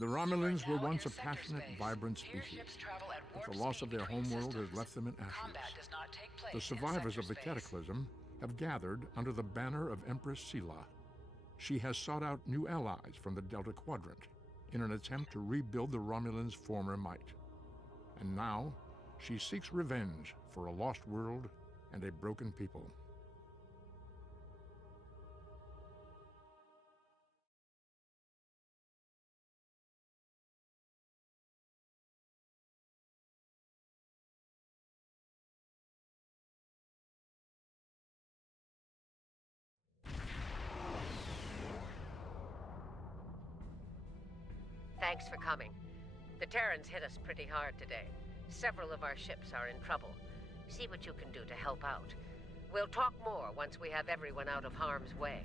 The Romulans were once a passionate, vibrant species, but the loss of their homeworld has left them in ashes. The survivors of the Cataclysm have gathered under the banner of Empress Sela. She has sought out new allies from the Delta Quadrant in an attempt to rebuild the Romulans' former might. And now, she seeks revenge for a lost world and a broken people. Thanks for coming. The Terrans hit us pretty hard today. Several of our ships are in trouble. See what you can do to help out. We'll talk more once we have everyone out of harm's way.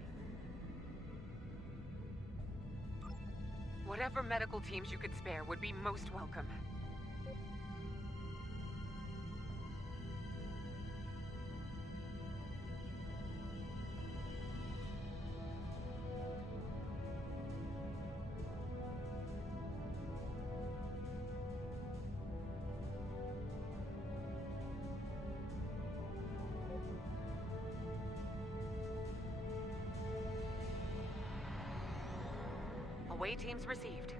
Whatever medical teams you could spare would be most welcome. Away teams received.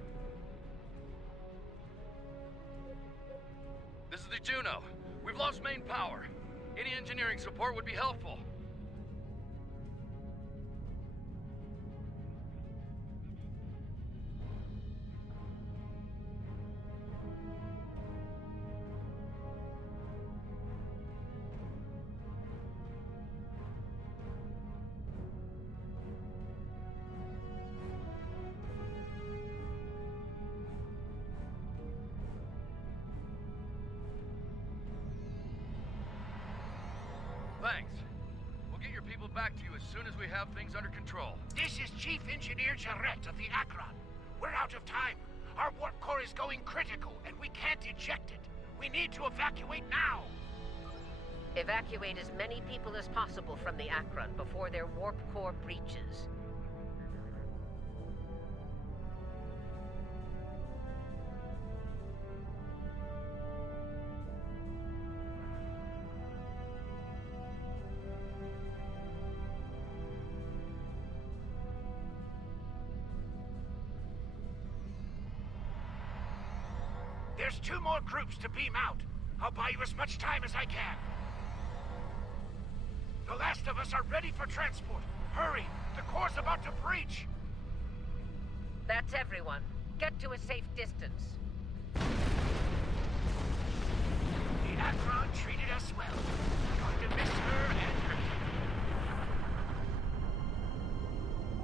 This is the Juno. We've lost main power. Any engineering support would be helpful. Thanks. We'll get your people back to you as soon as we have things under control. This is Chief Engineer Jarrett of the Akron. We're out of time. Our warp core is going critical, and we can't eject it. We need to evacuate now. Evacuate as many people as possible from the Akron before their warp core breaches. There's 2 more groups to beam out. I'll buy you as much time as I can. The last of us are ready for transport. Hurry! The core's about to breach! That's everyone. Get to a safe distance. The Akron treated us well. Going to miss her and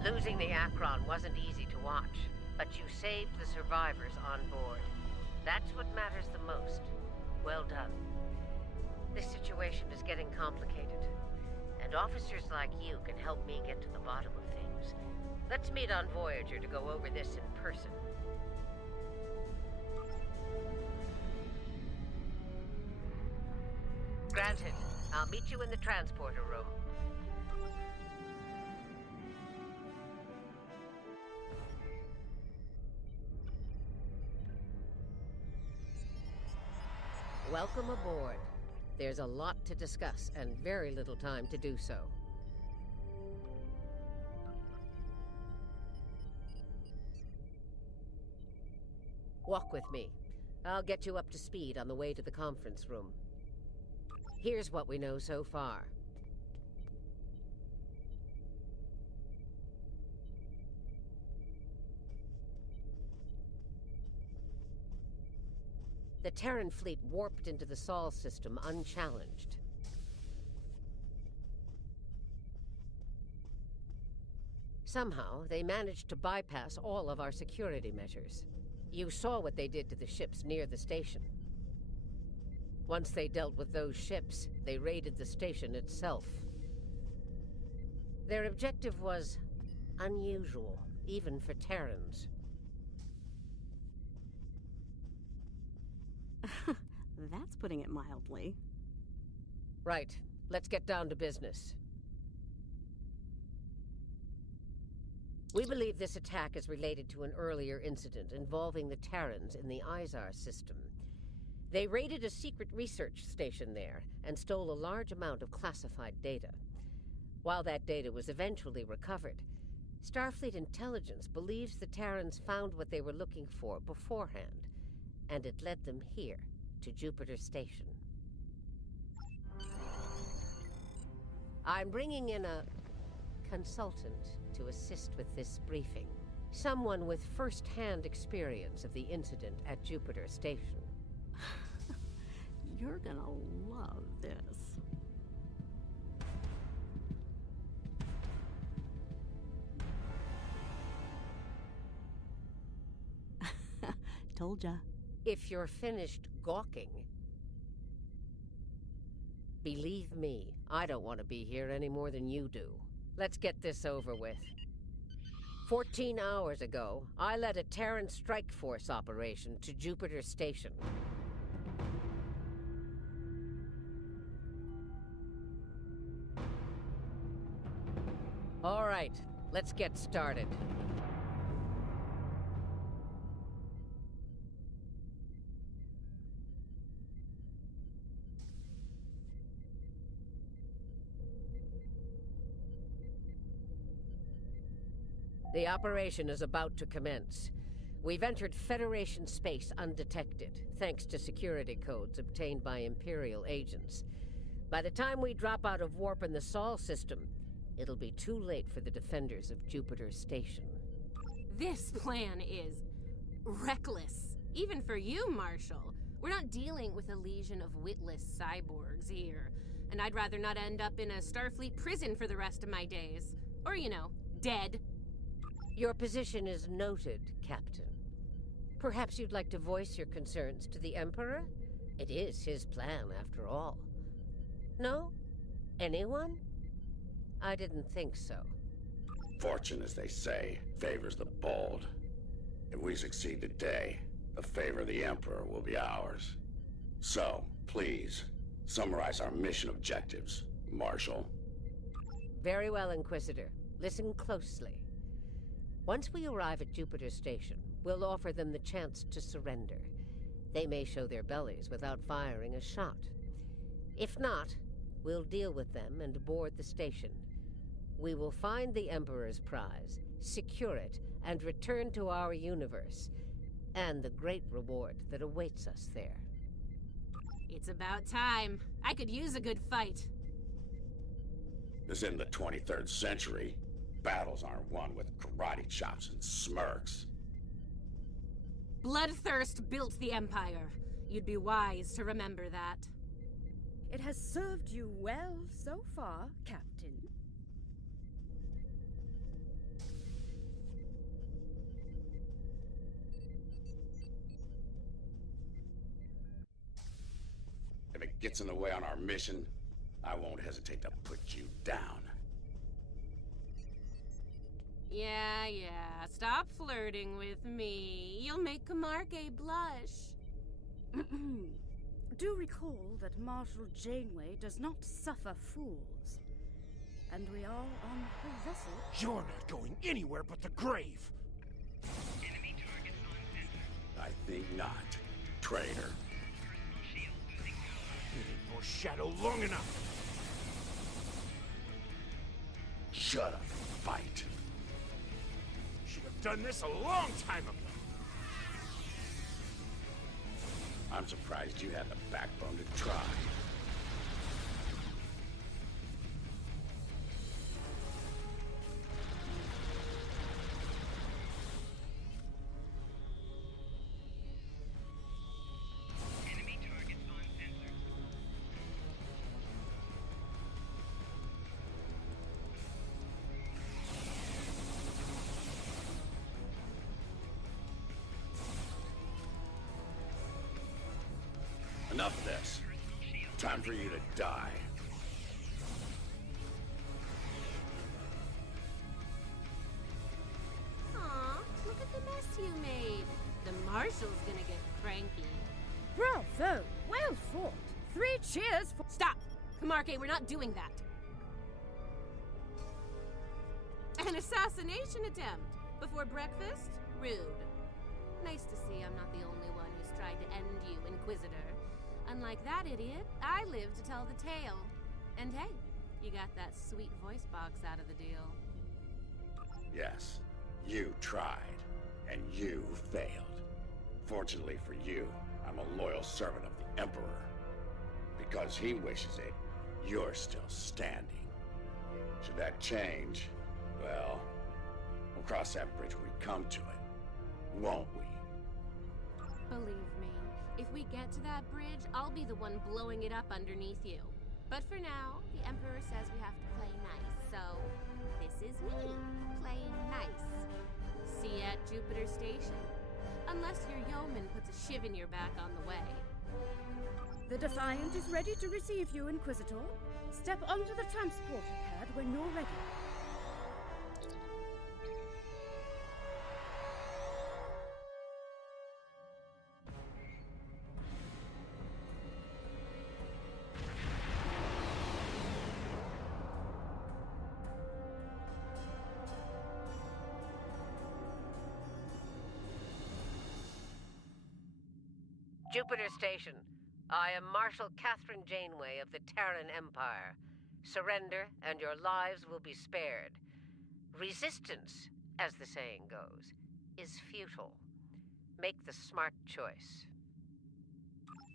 her. Losing the Akron wasn't easy to watch, but you saved the survivors on board. That's what matters the most. Well done. This situation is getting complicated, and officers like you can help me get to the bottom of things. Let's meet on Voyager to go over this in person. Granted. I'll meet you in the transporter room. Welcome aboard. There's a lot to discuss and very little time to do so. Walk with me. I'll get you up to speed on the way to the conference room. Here's what we know so far. The Terran fleet warped into the Sol system unchallenged. Somehow, they managed to bypass all of our security measures. You saw what they did to the ships near the station. Once they dealt with those ships, they raided the station itself. Their objective was unusual, even for Terrans. That's putting it mildly. Right. Let's get down to business. We believe this attack is related to an earlier incident involving the Terrans in the Izar system. They raided a secret research station there and stole a large amount of classified data. While that data was eventually recovered, Starfleet intelligence believes the Terrans found what they were looking for beforehand, and it led them here, to Jupiter Station. I'm bringing in a consultant to assist with this briefing. Someone with first-hand experience of the incident at Jupiter Station. You're gonna love this. Told ya. If you're finished gawking, believe me, I don't want to be here any more than you do. Let's get this over with. 14 hours ago, I led a Terran strike force operation to Jupiter Station. All right, let's get started. The operation is about to commence. We've entered Federation space undetected, thanks to security codes obtained by Imperial agents. By the time we drop out of warp in the Sol system, it'll be too late for the defenders of Jupiter Station. This plan is reckless. Even for you, Marshal. We're not dealing with a legion of witless cyborgs here. And I'd rather not end up in a Starfleet prison for the rest of my days. Or, you know, dead. Your position is noted, Captain. Perhaps you'd like to voice your concerns to the Emperor? It is his plan, after all. No? Anyone? I didn't think so. Fortune, as they say, favors the bold. If we succeed today, the favor of the Emperor will be ours. So, please, summarize our mission objectives, Marshal. Very well, Inquisitor. Listen closely. Once we arrive at Jupiter Station, we'll offer them the chance to surrender. They may show their bellies without firing a shot. If not, we'll deal with them and board the station. We will find the Emperor's prize, secure it, and return to our universe, and the great reward that awaits us there. It's about time. I could use a good fight. This isn't the 23rd century. Battles aren't won with karate chops and smirks. Bloodthirst built the Empire. You'd be wise to remember that. It has served you well so far, Captain. If it gets in the way on our mission, I won't hesitate to put you down. Yeah. Stop flirting with me. You'll make Kamarke blush. Do recall that Marshal Janeway does not suffer fools. And we are on her vessel. You're not going anywhere but the grave! Enemy targets on sensor. I think not, traitor. Personal shield losing power. Been in your shadow long enough! Shut up and fight. Should have done this a long time ago! I'm surprised you had the backbone to try. Enemy targets on sensor. Enough of this. Time for you to die. Aw, look at the mess you made. The Marshal's gonna get cranky. Bravo! Well fought! 3 cheers for— Stop! Kamarke, we're not doing that. An assassination attempt. Before breakfast? Rude. Nice to see I'm not the only one who's tried to end you, Inquisitor. Unlike that idiot, I live to tell the tale. And hey, you got that sweet voice box out of the deal. Yes, you tried, and you failed. Fortunately for you, I'm a loyal servant of the Emperor. Because he wishes it, you're still standing. Should that change, well, we'll cross that bridge when we come to it, won't we? Believe me, if we get to that bridge, I'll be the one blowing it up underneath you. But for now, the Emperor says we have to play nice, so this is me, playing nice. See you at Jupiter Station. Unless your yeoman puts a shiv in your back on the way. The Defiant is ready to receive you, Inquisitor. Step onto the transporter pad when you're ready. Jupiter Station. I am Marshal Catherine Janeway of the Terran Empire. Surrender, and your lives will be spared. Resistance, as the saying goes, is futile. Make the smart choice.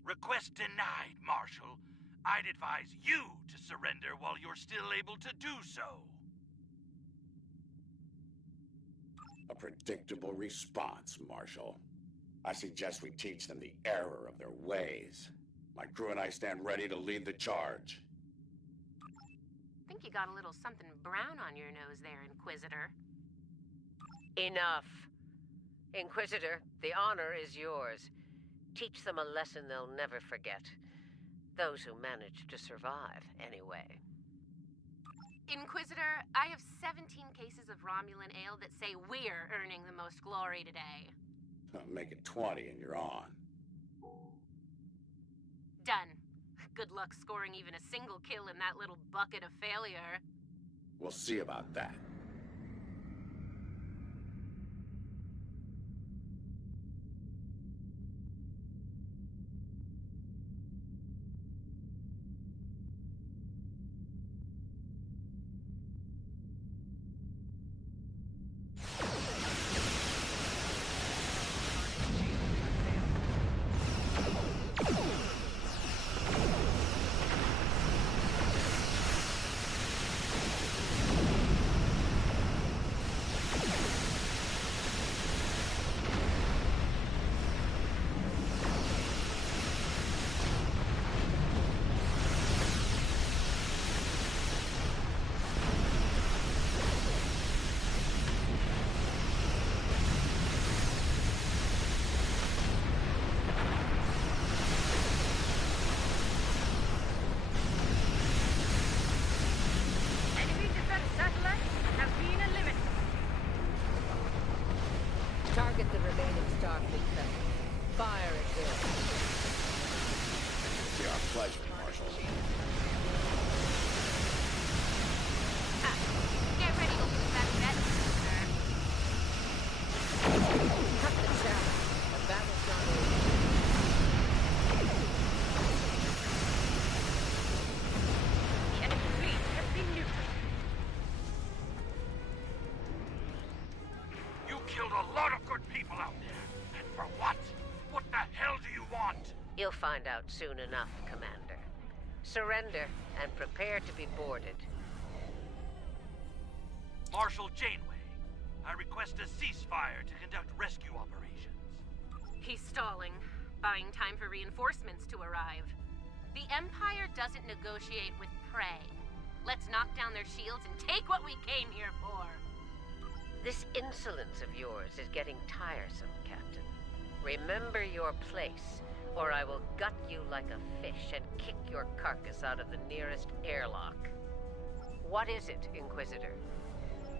Request denied, Marshal. I'd advise you to surrender while you're still able to do so. A predictable response, Marshal. I suggest we teach them the error of their ways. My crew and I stand ready to lead the charge. Think you got a little something brown on your nose there, Inquisitor. Enough. Inquisitor, the honor is yours. Teach them a lesson they'll never forget. Those who manage to survive, anyway. Inquisitor, I have 17 cases of Romulan ale that say we're earning the most glory today. Make it 20 and you're on. Done. Good luck scoring even a single kill in that little bucket of failure. We'll see about that. Target the remaining Starfleet vessels. Fire at will. It'll be our pleasure, Marshal. Get ready to lose that bet, sir. Cut the challenge. The battle's not over. The enemy fleet has been neutered. You killed a lot of good people out there. And for what? What the hell do you want? You'll find out soon enough, Commander. Surrender and prepare to be boarded. Marshal Janeway, I request a ceasefire to conduct rescue operations. He's stalling, buying time for reinforcements to arrive. The Empire doesn't negotiate with prey. Let's knock down their shields and take what we came here for. This insolence of yours is getting tiresome, Captain. Remember your place, or I will gut you like a fish and kick your carcass out of the nearest airlock. What is it, Inquisitor?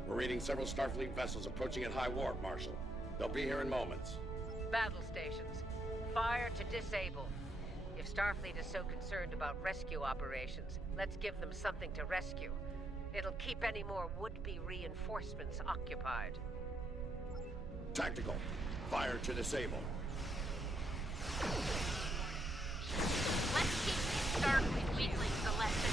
We're reading several Starfleet vessels approaching at high warp, Marshal. They'll be here in moments. Battle stations. Fire to disable. If Starfleet is so concerned about rescue operations, let's give them something to rescue. It'll keep any more would-be reinforcements occupied. Tactical. Fire to disable. Let's keep these Starfleet weaklings a lesson.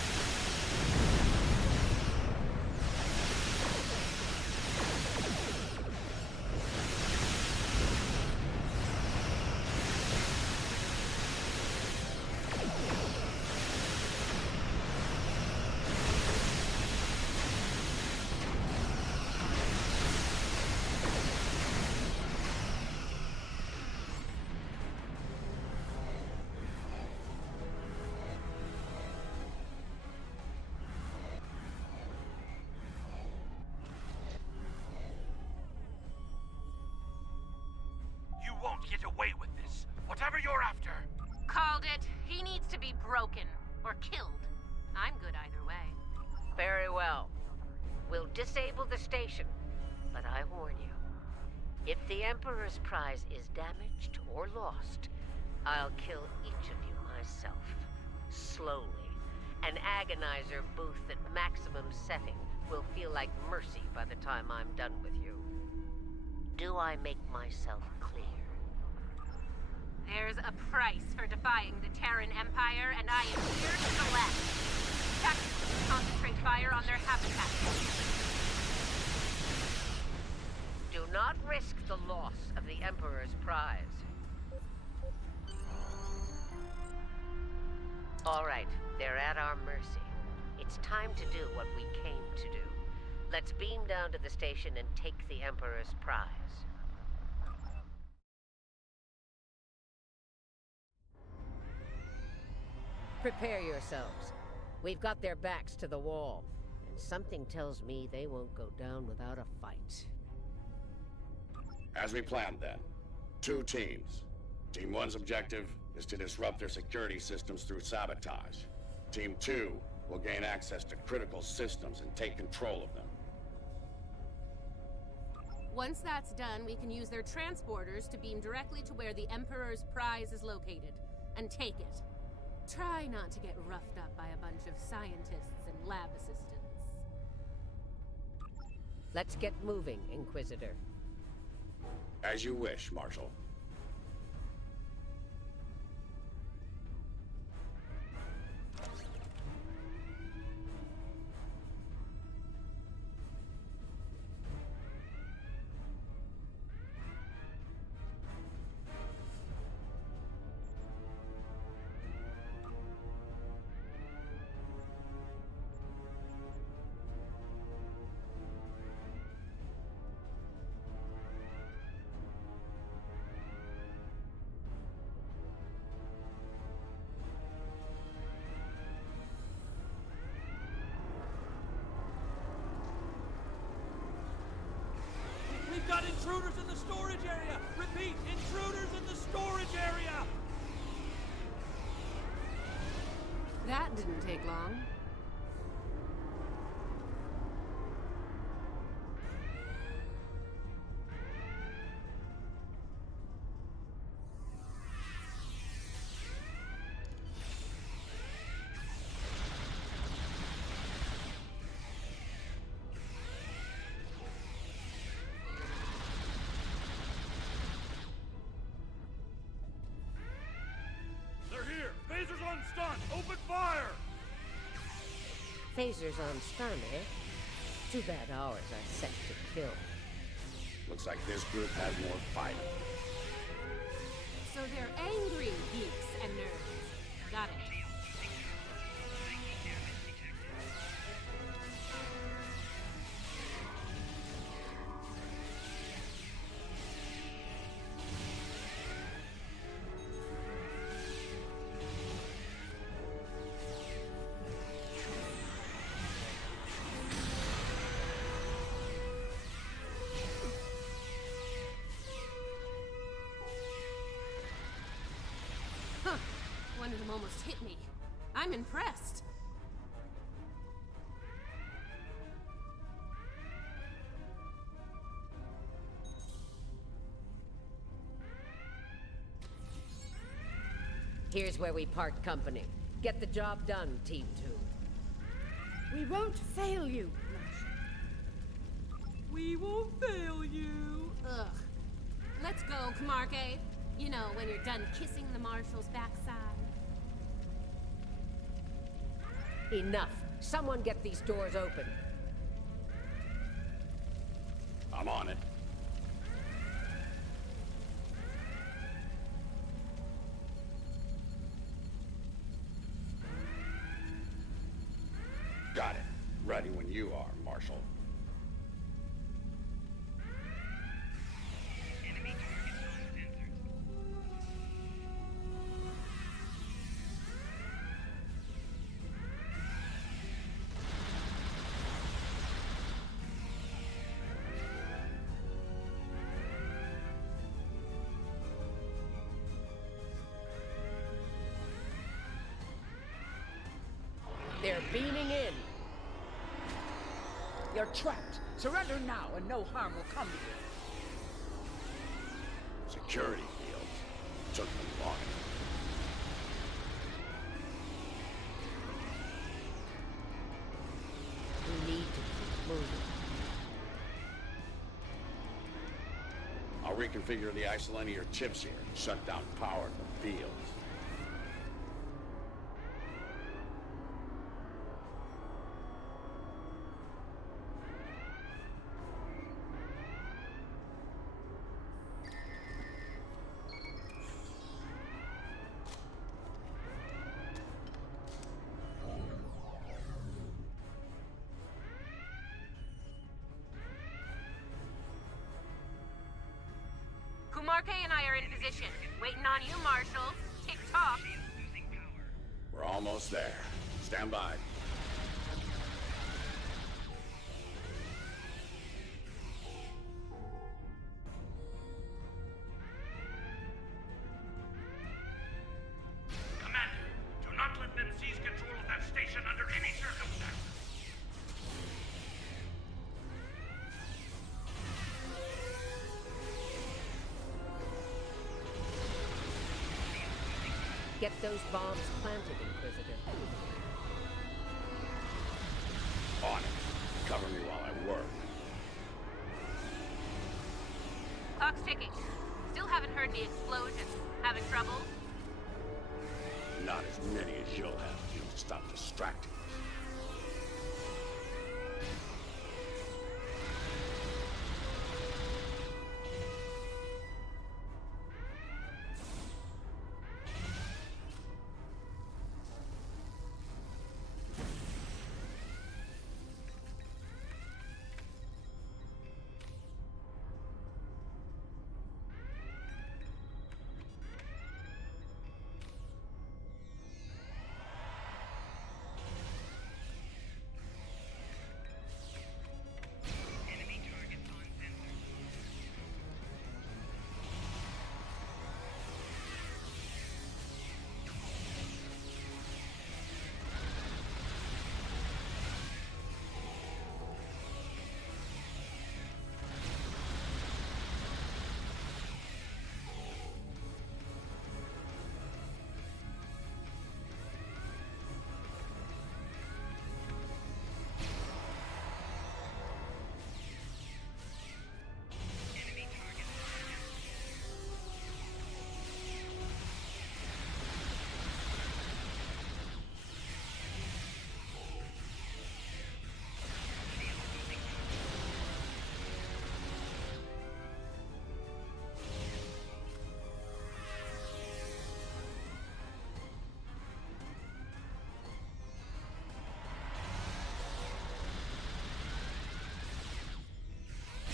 You won't get away with this. Whatever you're after. Called it. He needs to be broken. Or killed. I'm good either way. Very well. We'll disable the station. But I warn you, if the Emperor's prize is damaged or lost, I'll kill each of you myself. Slowly. An agonizer booth at maximum setting will feel like mercy by the time I'm done with you. Do I make myself clear? There's a price for defying the Terran Empire, and I am here to collect. Tactically concentrate fire on their habitat. Do not risk the loss of the Emperor's prize. All right, they're at our mercy. It's time to do what we came to do. Let's beam down to the station and take the Emperor's prize. Prepare yourselves. We've got their backs to the wall, and something tells me they won't go down without a fight. As we planned then. 2 teams. Team 1's objective is to disrupt their security systems through sabotage. Team 2 will gain access to critical systems and take control of them. Once that's done, we can use their transporters to beam directly to where the Emperor's prize is located, and take it. Try not to get roughed up by a bunch of scientists and lab assistants. Let's get moving, Inquisitor. As you wish, Marshal. We've got intruders in the storage area! Repeat, intruders in the storage area! That didn't take long. They're here! Phasers on stun! Open fire! Phasers on stun, eh? Too bad ours are set to kill. Looks like this group has more fight. So they're angry geeks and nerds. Got it. Huh. One of them almost hit me. I'm impressed. Here's where we part company. Get the job done, Team 2. We won't fail you, Marshal. We won't fail you! Ugh. Kumarke. You know, when you're done kissing the Marshal's backside. Enough. Someone get these doors open. I'm on it. Got it. Ready when you are, Marshal. Enemy targets on sensors. They're beaming in. You're trapped. Surrender now and no harm will come to you. Security fields. Took them long enough. We need to keep moving. I'll reconfigure the isolinear chips here and shut down power to the fields. Kumarke and I are in position. Waiting on you, Marshal. Tick-tock. We're almost there. Stand by. Commander, do not let them seize control of that station under any circumstance. Get those bombs planted, Inquisitor. On it. Cover me while I work. Clock's ticking. Still haven't heard the explosion. Having trouble? Not as many as you'll have to do to stop distracting us. Enemy targets on sensors. Enemy targets on sensors.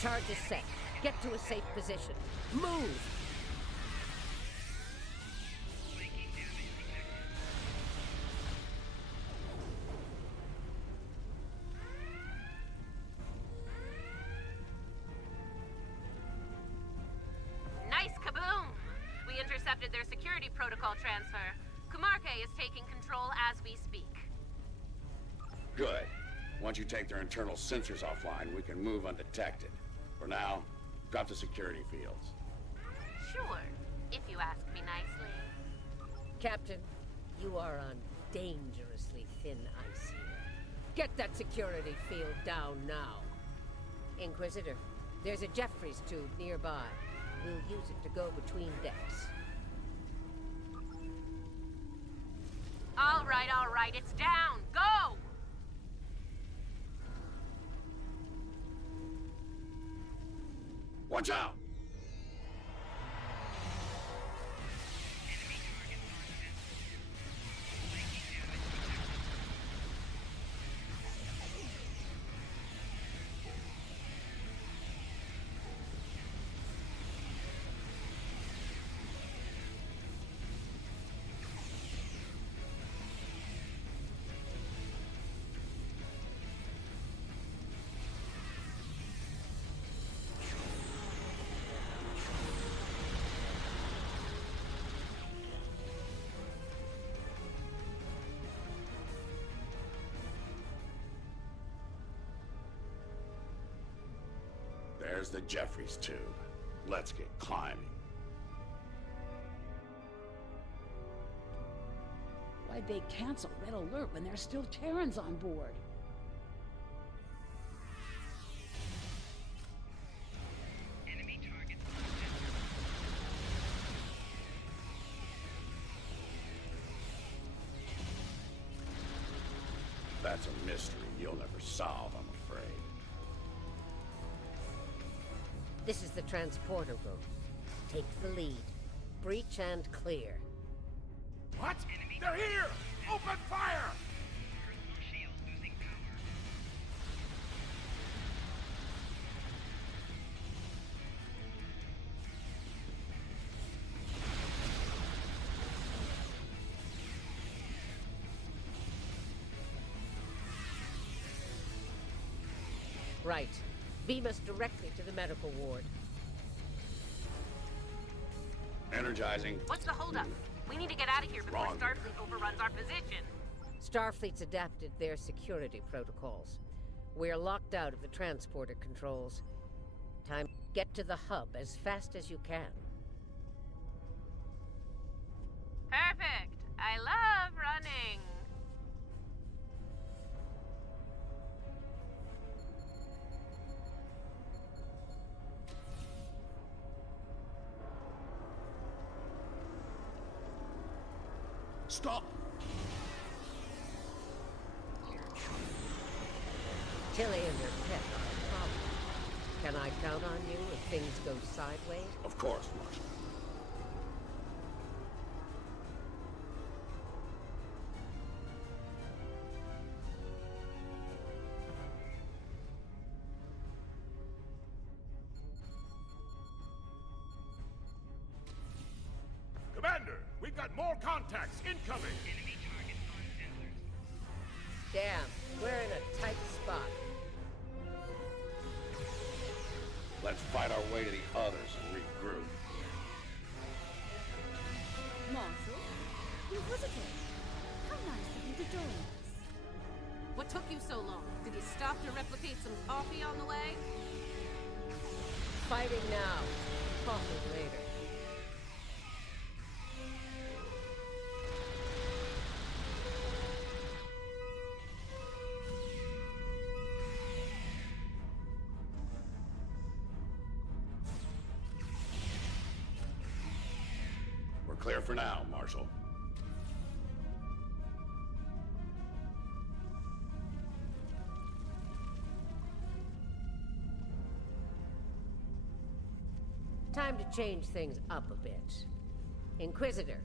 Charge is set. Get to a safe position. Move! Flanking damage detected. Nice kaboom! We intercepted their security protocol transfer. Kumarke is taking control as we speak. Good. Once you take their internal sensors offline, we can move undetected. For now, drop the security fields. Sure, if you ask me nicely. Captain, you are on dangerously thin ice here. Get that security field down now. Inquisitor, there's a Jeffries tube nearby. We'll use it to go between decks. All right, it's down. Go! Watch out! There's the Jeffries tube. Let's get climbing. Why'd they cancel Red Alert when there's still Terrans on board? Enemy target That's a mystery you'll never solve, I'm afraid. This is the transporter room. Take the lead. Breach and clear. What? They're here! Open fire! personal shield losing power. Right. Beam us directly to the medical ward. Energizing. What's the holdup? We need to get out of here before Wrong. Starfleet overruns our position. Starfleet's adapted their security protocols. We're locked out of the transporter controls. Time to get to the hub as fast as you can. Perfect. I love running. Stop! Tilly and her pet are a problem. Can I count on you if things go sideways? Of course, Marshal. Commander, we've got more contacts incoming! Enemy target on sensors. Damn, we're in a tight spot. Let's fight our way to the others and regroup. Marshal, Inquisitor, how nice of you to join us. What took you so long? Did you stop to replicate some coffee on the way? Fighting now. Coffee later. We're clear for now, Marshal. Time to change things up a bit. Inquisitor,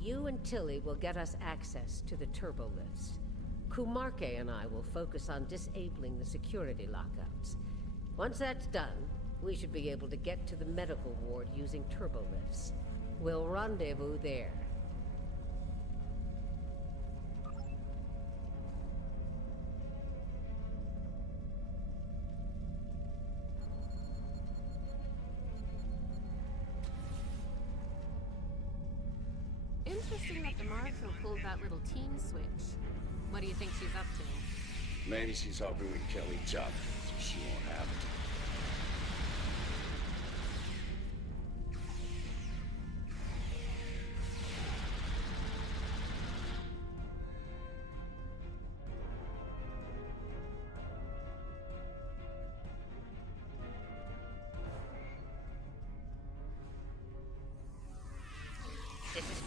you and Tilly will get us access to the turbolifts. Kumarke and I will focus on disabling the security lockouts. Once that's done, we should be able to get to the medical ward using turbolifts. We'll rendezvous there. Interesting that the Marshal pulled that little team switch. What do you think she's up to? Maybe she's hoping we kill each other, so she won't have it.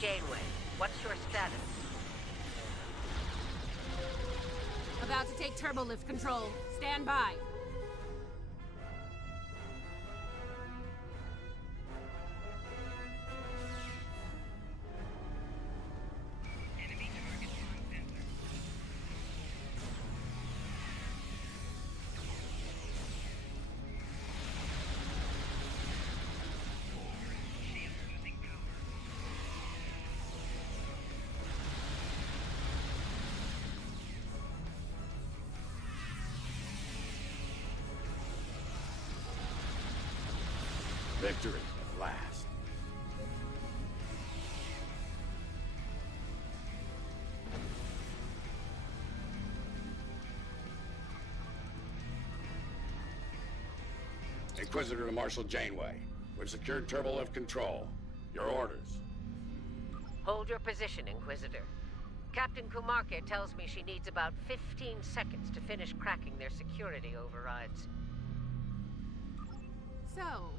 Janeway, what's your status? About to take turbolift control. Stand by. Enemy target on sensor. Shield losing power. Victory at last. Inquisitor to Marshal Janeway. We've secured turbolift control. Your orders. Hold your position, Inquisitor. Captain Kumarke tells me she needs about 15 seconds to finish cracking their security overrides. So,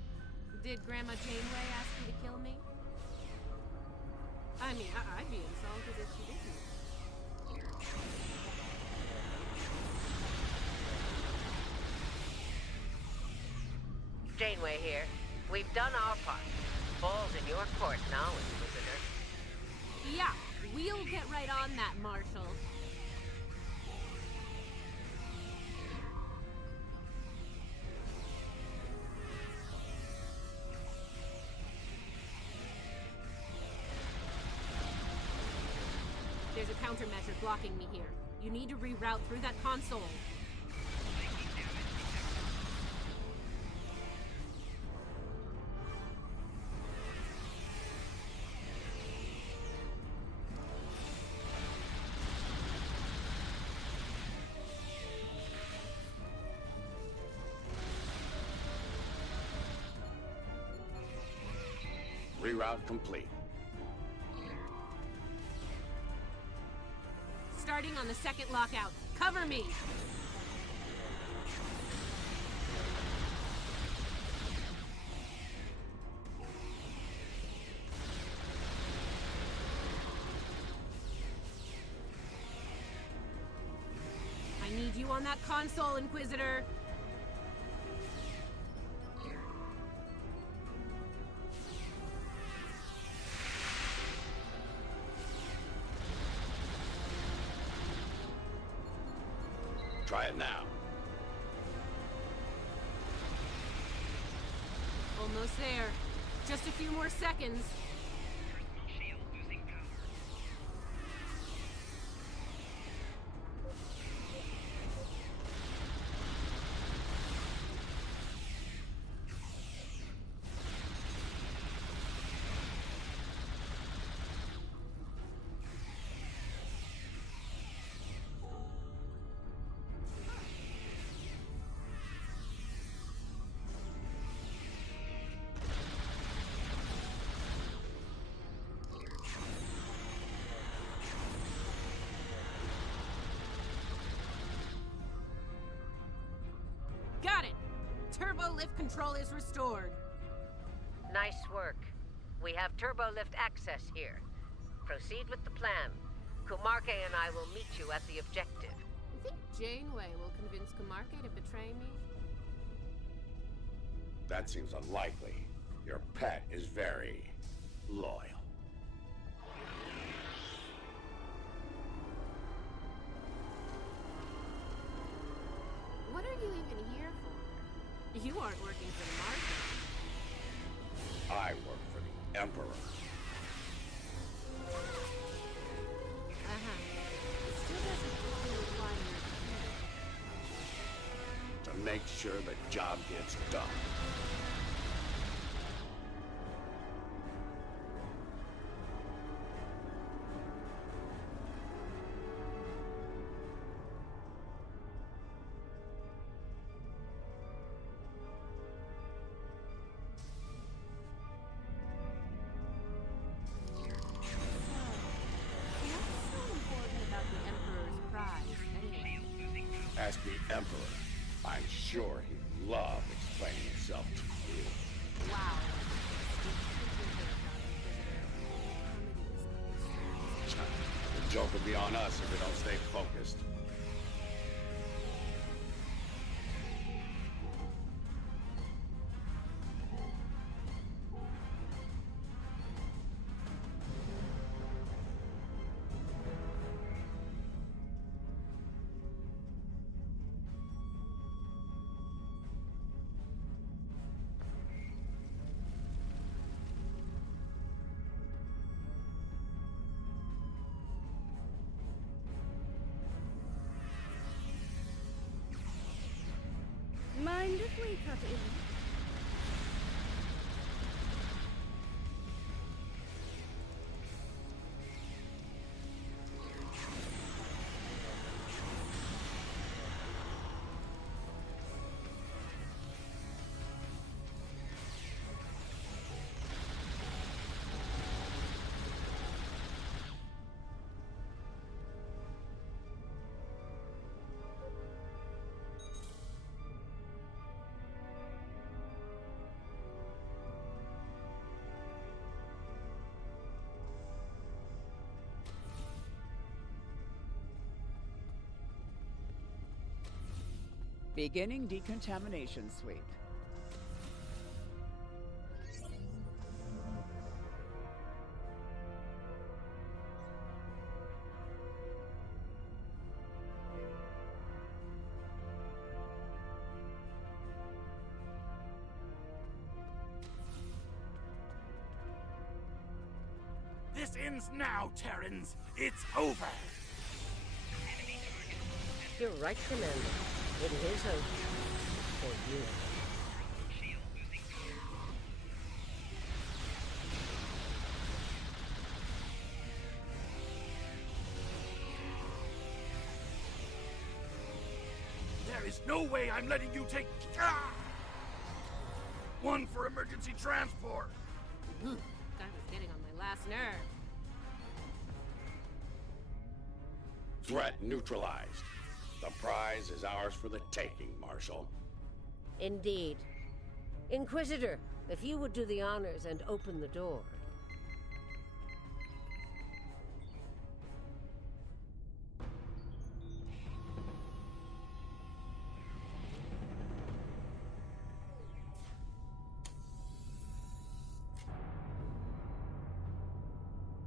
did Grandma Janeway ask you to kill me? I mean, I'd be insulted if she didn't. Janeway here. We've done our part. Ball's in your court now, Inquisitor. Yeah, we'll get right on that, Marshal. There's a countermeasure blocking me here. You need to reroute through that console. Reroute complete. Starting on the second lockout. Cover me! I need you on that console, Inquisitor! Try it now. Almost there. Just a few more seconds. Personal shield losing power. Got it! Turbo lift control is restored. Nice work. We have turbolift access here. Proceed with the plan. Kumarke and I will meet you at the objective. You think Janeway will convince Kumarke to betray me? That seems unlikely. Your pet is very loyal. What are you even here for? You aren't working for the Marshal. I work for the Emperor. It still doesn't fully apply to your To make sure the job gets done. Ask the Emperor. I'm sure he'd love explaining himself to you. Wow. joke will be on us if we don't stay focused. Mind if we cut in? Beginning decontamination sweep. This ends now, Terrans. It's over. You're right, Commander. It is over. For you. There is no way I'm letting you take... Ah! One for emergency transport. Ooh, guy was getting on my last nerve. Threat neutralized. The prize is ours for the taking, Marshal. Indeed. Inquisitor, if you would do the honors and open the door.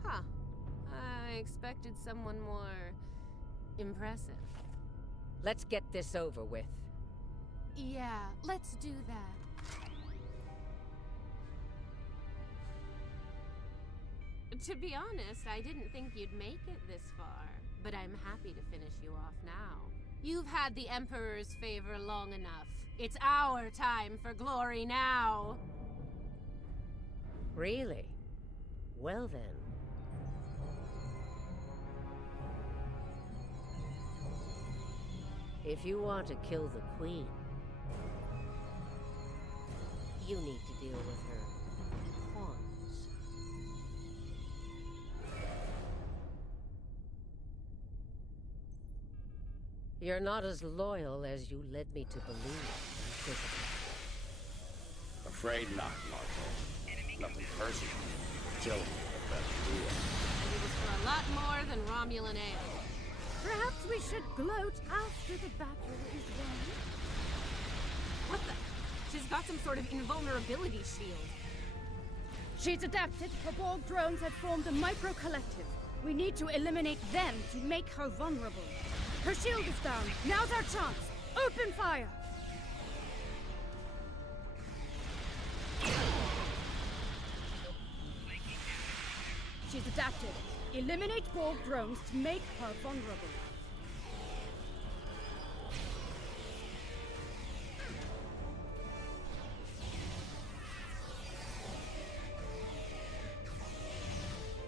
Huh. I expected someone more impressive. Let's get this over with. Yeah, let's do that. To be honest, I didn't think you'd make it this far, but I'm happy to finish you off now. You've had the Emperor's favor long enough. It's our time for glory now. Really? Well then. If you want to kill the Queen, you need to deal with her pawns. You're not as loyal as you led me to believe, Inquisitor. Afraid not, Marshal. Nothing personal. Killing the best deal. And it was for a lot more than Romulan ale. Perhaps we should gloat after the battle is won. What the? She's got some sort of invulnerability shield. She's adapted. Her Borg drones have formed a micro-collective. We need to eliminate them to make her vulnerable. Her shield is down. Now's our chance. Open fire! She's adapted. Eliminate Borg drones to make her vulnerable.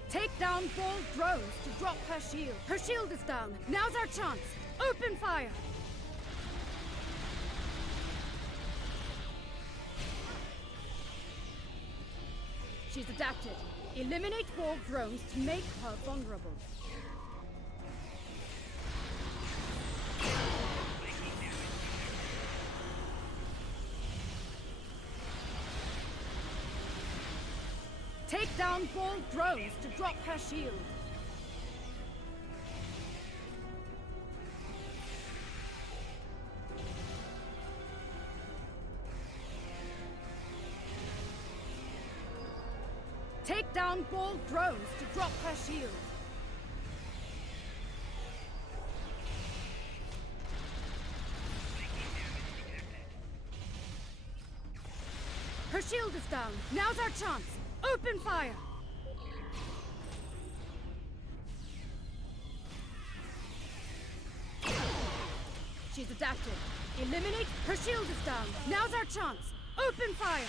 Take down Borg drones to drop her shield. Her shield is down. Now's our chance. Open fire! She's adapted. Eliminate Borg drones to make her vulnerable. Take down Borg drones to drop her shield. Take down Borg drones to drop her shield. Her shield is down. Now's our chance. Open fire! She's adapted. Eliminate. Her shield is down. Now's our chance. Open fire!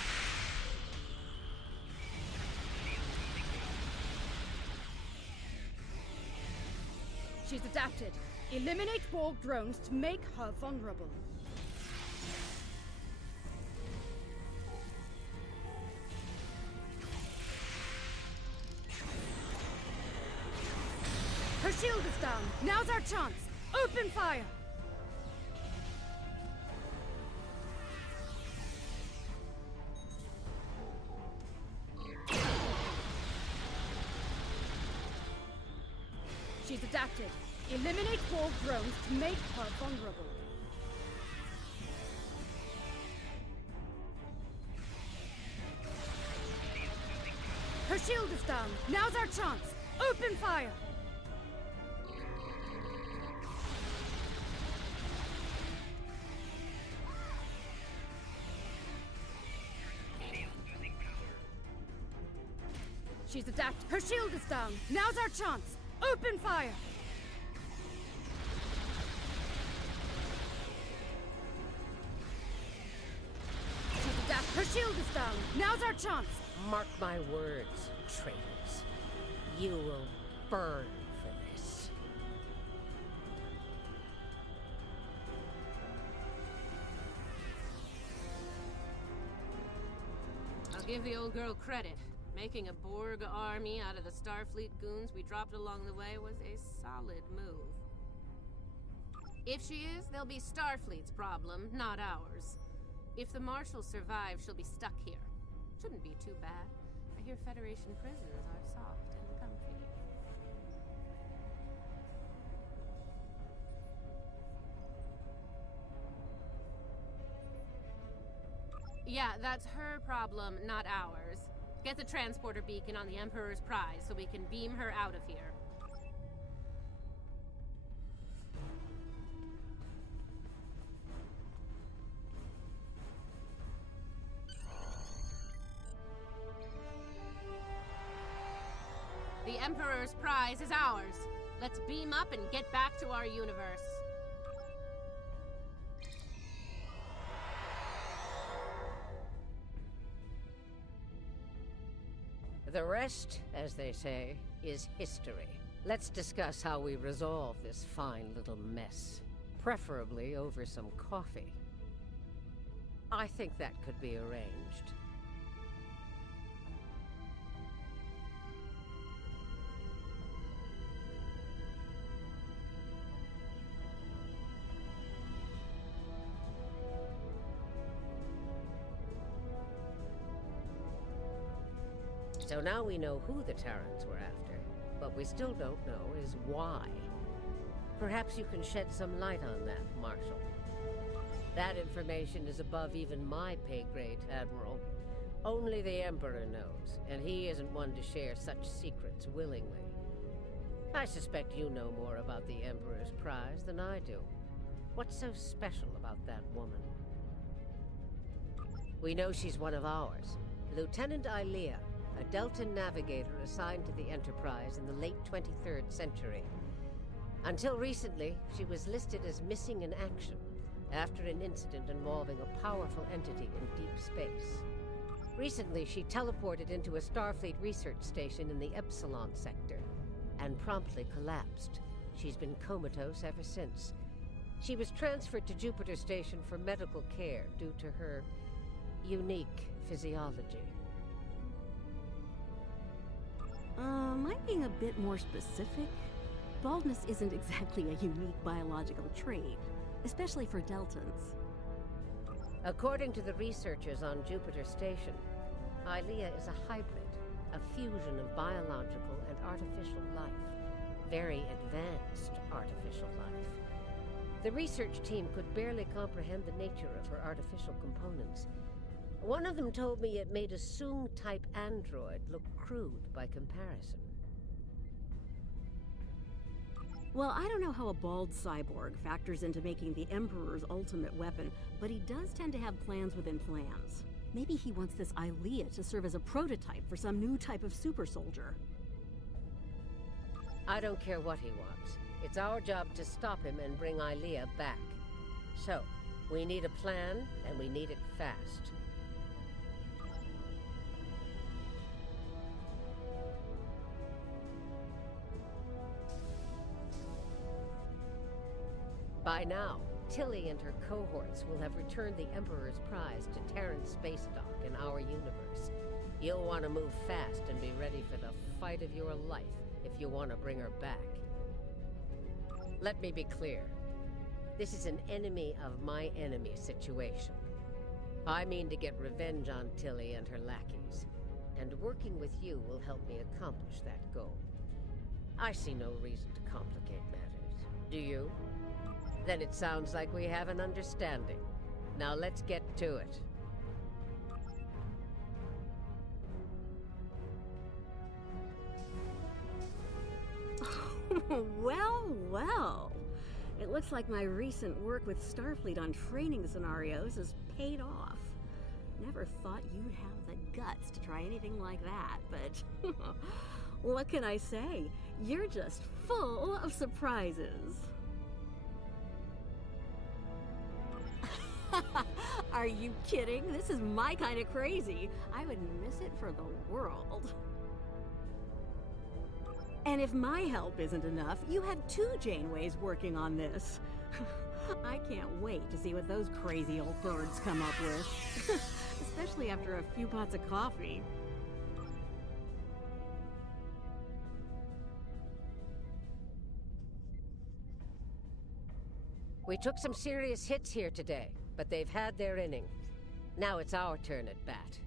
She's adapted. Eliminate Borg drones to make her vulnerable. Her shield is down. Now's our chance. Open fire! She's adapted. Eliminate Borg drones to make her vulnerable. Her shield is down. Now's our chance. Open fire! She's adapted. Her shield is down. Now's our chance. Open fire! She's adapted. Her shield is down. Now's our chance. Mark my words, traitors. You will burn for this. I'll give the old girl credit. Making a Borg army out of the Starfleet goons we dropped along the way was a solid move. If she is, they'll be Starfleet's problem, not ours. If the Marshal survives, she'll be stuck here. Shouldn't be too bad. I hear Federation prisons are soft and comfy. Yeah, that's her problem, not ours. Get the transporter beacon on the Emperor's prize so we can beam her out of here. The Emperor's prize is ours. Let's beam up and get back to our universe. The rest, as they say, is history. Let's discuss how we resolve this fine little mess. Preferably over some coffee. I think that could be arranged. So now we know who the Terrans were after. What we still don't know is why. Perhaps you can shed some light on that, Marshal. That information is above even my pay grade, Admiral. Only the Emperor knows, and he isn't one to share such secrets willingly. I suspect you know more about the Emperor's prize than I do. What's so special about that woman? We know she's one of ours. Lieutenant Ilea, a Deltan navigator assigned to the Enterprise in the late 23rd century. Until recently, she was listed as missing in action after an incident involving a powerful entity in deep space. Recently, she teleported into a Starfleet research station in the Epsilon sector and promptly collapsed. She's been comatose ever since. She was transferred to Jupiter Station for medical care due to her unique physiology. Am I being a bit more specific? Baldness isn't exactly a unique biological trait, especially for Deltans. According to the researchers on Jupiter Station, Ilea is a hybrid, a fusion of biological and artificial life. Very advanced artificial life. The research team could barely comprehend the nature of her artificial components. One of them told me it made a Soong-type android look crude by comparison. Well, I don't know how a bald cyborg factors into making the Emperor's ultimate weapon, but he does tend to have plans within plans. Maybe he wants this Ilea to serve as a prototype for some new type of super soldier. I don't care what he wants. It's our job to stop him and bring Ilea back. So, we need a plan, and we need it fast. By now, Tilly and her cohorts will have returned the Emperor's prize to Terran space dock in our universe. You'll want to move fast and be ready for the fight of your life if you want to bring her back. Let me be clear. This is an enemy of my enemy situation. I mean to get revenge on Tilly and her lackeys, and working with you will help me accomplish that goal. I see no reason to complicate matters. Do you? Then it sounds like we have an understanding. Now let's get to it. Well, well. It looks like my recent work with Starfleet on training scenarios has paid off. Never thought you'd have the guts to try anything like that, but what can I say? You're just full of surprises. Are you kidding? This is my kind of crazy. I would miss it for the world. And if my help isn't enough, you have 2 Janeways working on this. I can't wait to see what those crazy old birds come up with. Especially after a few pots of coffee. We took some serious hits here today, but they've had their inning. Now it's our turn at bat.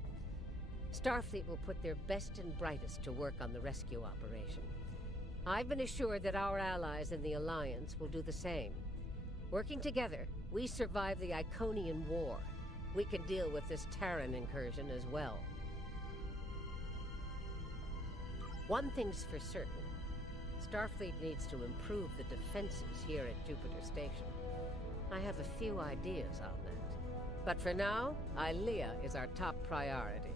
Starfleet will put their best and brightest to work on the rescue operation. I've been assured that our allies in the Alliance will do the same. Working together, we survive the Iconian War. We can deal with this Terran incursion as well. One thing's for certain. Starfleet needs to improve the defenses here at Jupiter Station. I have a few ideas on that. But for now, Ilea is our top priority.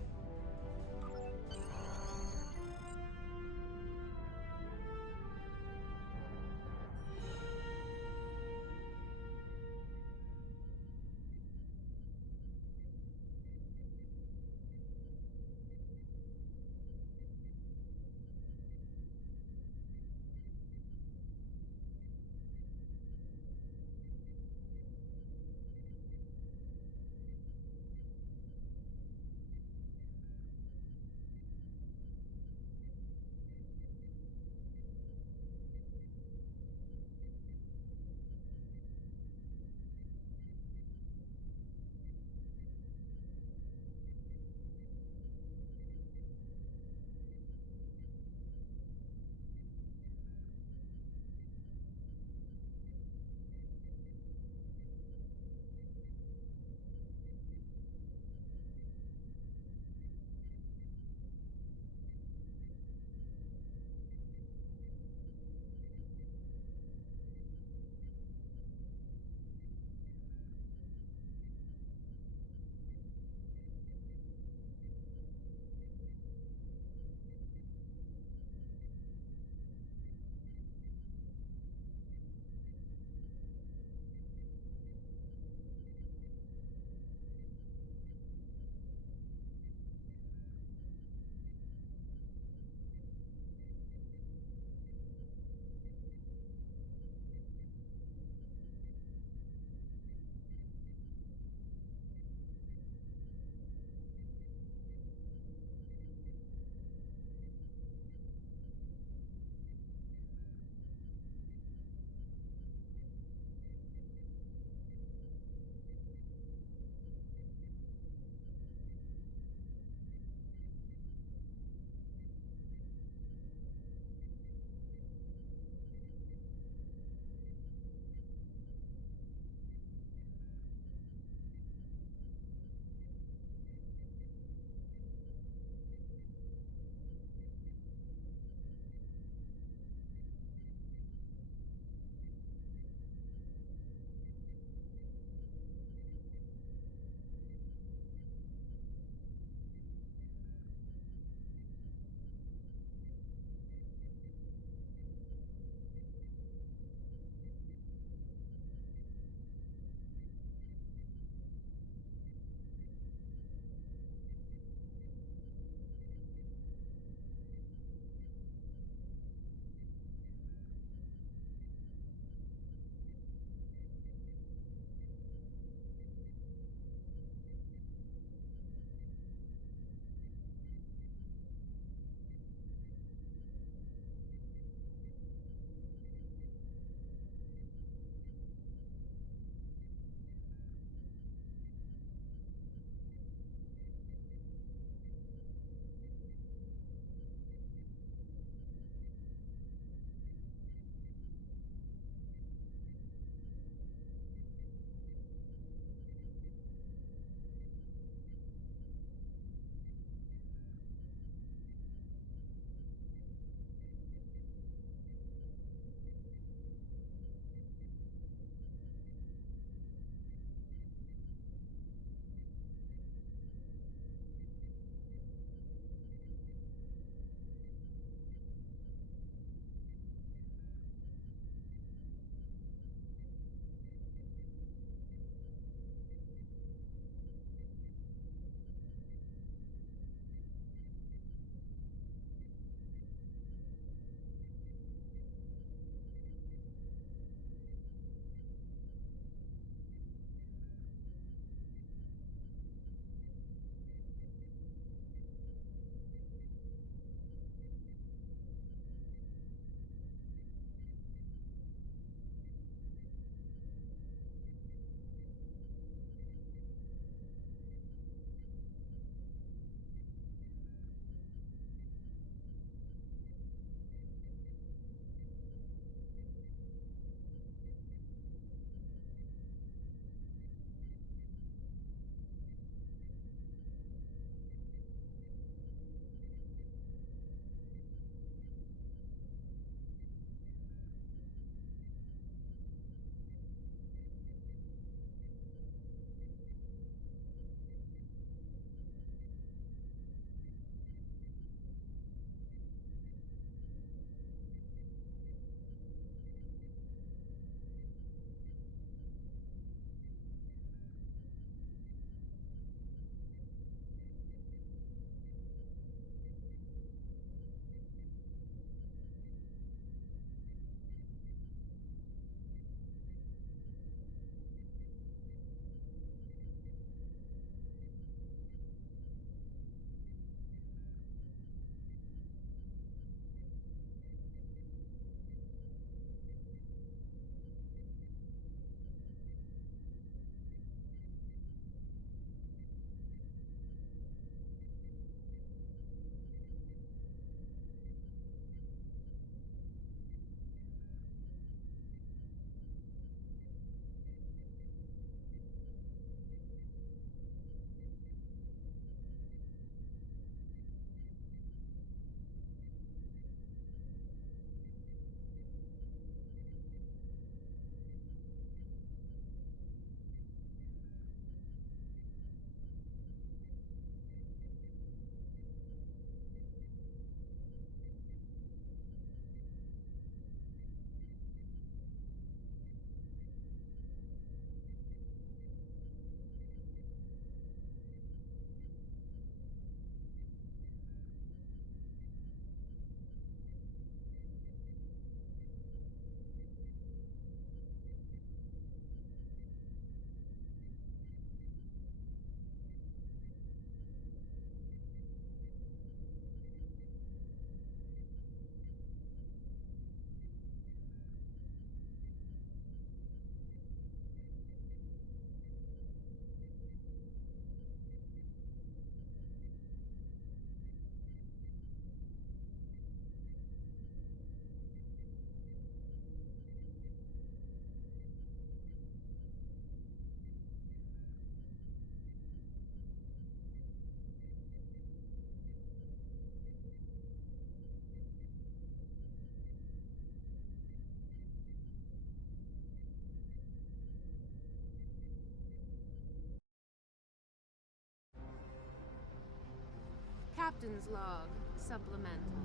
Captain's log, supplemental.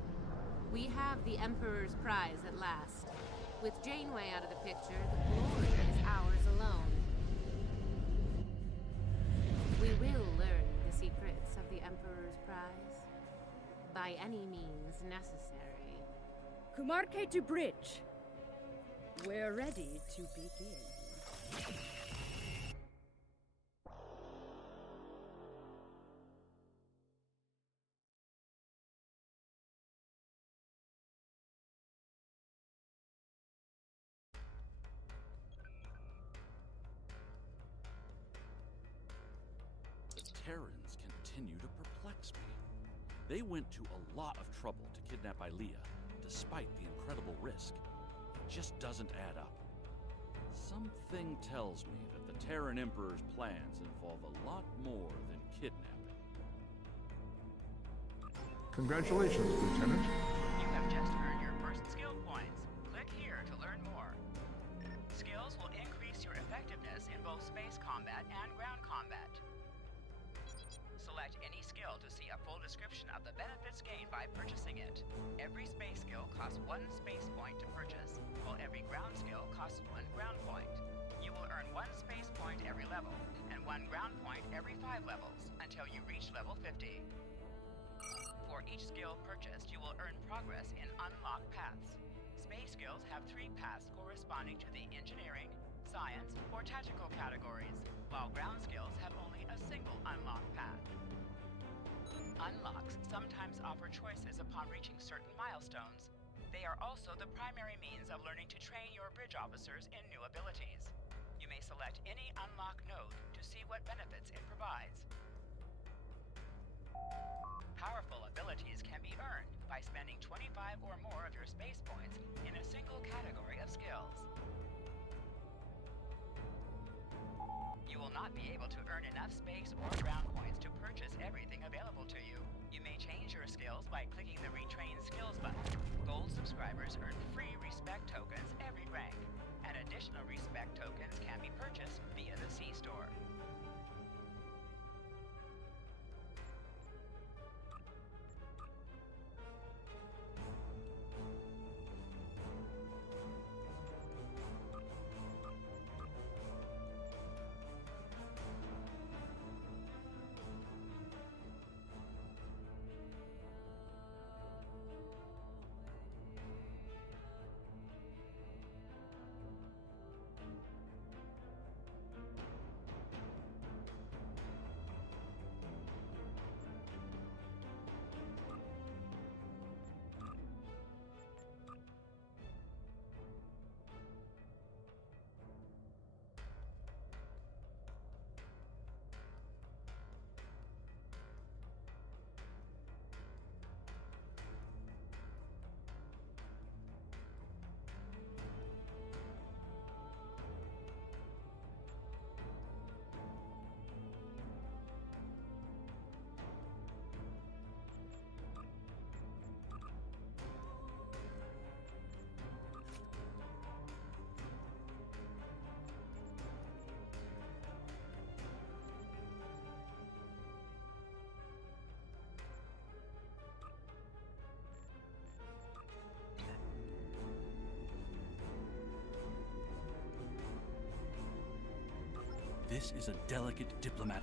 We have the Emperor's prize at last. With Janeway out of the picture, the glory is ours alone. We will learn the secrets of the Emperor's prize. By any means necessary. Kumarke to bridge. We're ready to begin. The Terrans continue to perplex me. They went to a lot of trouble to kidnap Ilea, despite the incredible risk. It just doesn't add up. Something tells me that the Terran Emperor's plans involve a lot more than kidnapping. Congratulations, Lieutenant. You have just earned your first skill points. Click here to learn more. Skills will increase your effectiveness in both space combat and ground combat. Select any skill to see a full description of the benefits gained by purchasing it. Every space skill costs 1 space point to purchase, while every ground skill costs 1 ground point. You will earn 1 space point every level, and 1 ground point every 5 levels, until you reach level 50. For each skill purchased, you will earn progress in unlocked paths. Space skills have 3 paths corresponding to the engineering, science, or tactical categories, while ground skills have only a single unlocked path. Unlocks sometimes offer choices upon reaching certain milestones. They are also the primary means of learning to train your bridge officers in new abilities. You may select any unlock node to see what benefits it provides. Powerful abilities can be earned by spending 25 or more of your space points in a single category of skills. You will not be able to earn enough space or ground points to purchase everything available to you. You may change your skills by clicking the Retrain Skills button. Gold subscribers earn free respect tokens every rank, and additional respect tokens can be purchased via the C-Store. This is a delicate diplomat.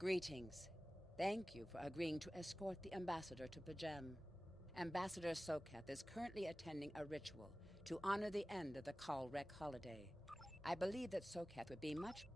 Greetings. Thank you for agreeing to escort the ambassador to Pajem. Ambassador Soketh is currently attending a ritual to honor the end of the Kalrek holiday. I believe that Soketh would be much...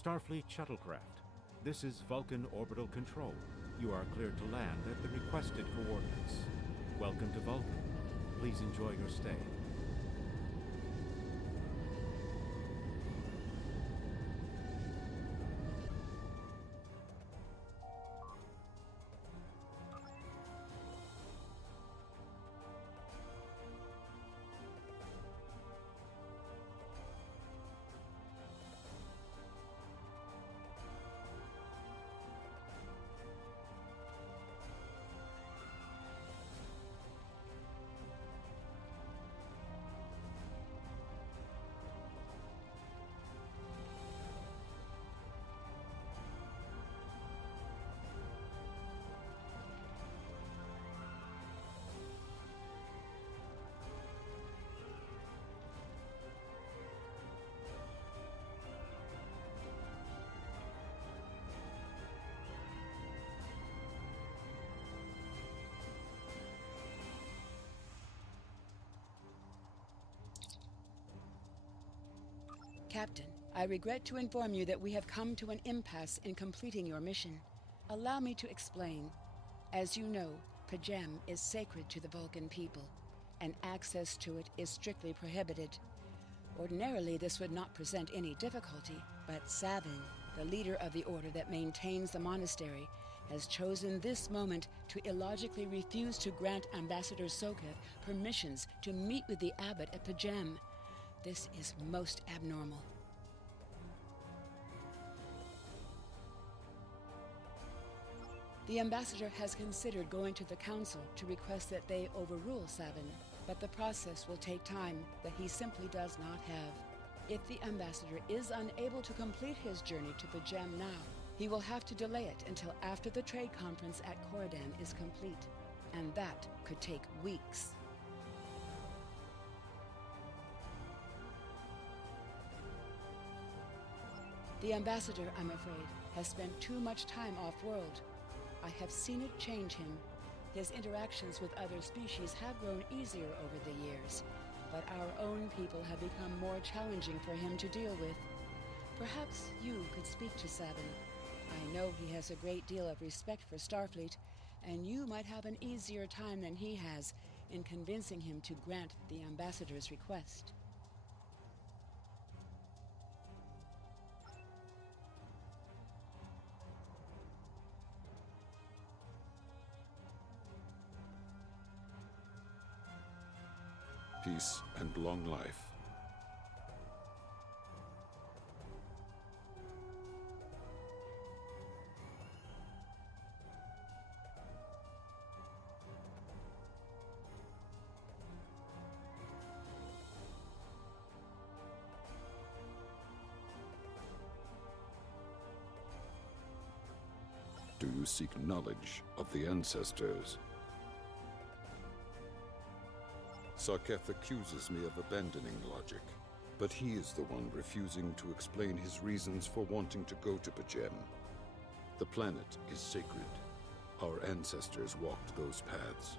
Starfleet shuttlecraft. This is Vulcan Orbital Control. You are cleared to land at the requested coordinates. Welcome to Vulcan. Please enjoy your stay. Captain, I regret to inform you that we have come to an impasse in completing your mission. Allow me to explain. As you know, P'Jem is sacred to the Vulcan people, and access to it is strictly prohibited. Ordinarily, this would not present any difficulty, but Savin, the leader of the order that maintains the monastery, has chosen this moment to illogically refuse to grant Ambassador Soketh permissions to meet with the abbot at P'Jem. This is most abnormal. The ambassador has considered going to the council to request that they overrule Savin, but the process will take time that he simply does not have. If the ambassador is unable to complete his journey to P'Jem now, he will have to delay it until after the trade conference at Coridan is complete, and that could take weeks. The ambassador, I'm afraid, has spent too much time off-world. I have seen it change him. His interactions with other species have grown easier over the years, but our own people have become more challenging for him to deal with. Perhaps you could speak to Savin. I know he has a great deal of respect for Starfleet, and you might have an easier time than he has in convincing him to grant the ambassador's request. Peace and long life. Do you seek knowledge of the ancestors? Soketh accuses me of abandoning logic, but he is the one refusing to explain his reasons for wanting to go to P'Jem. The planet is sacred. Our ancestors walked those paths.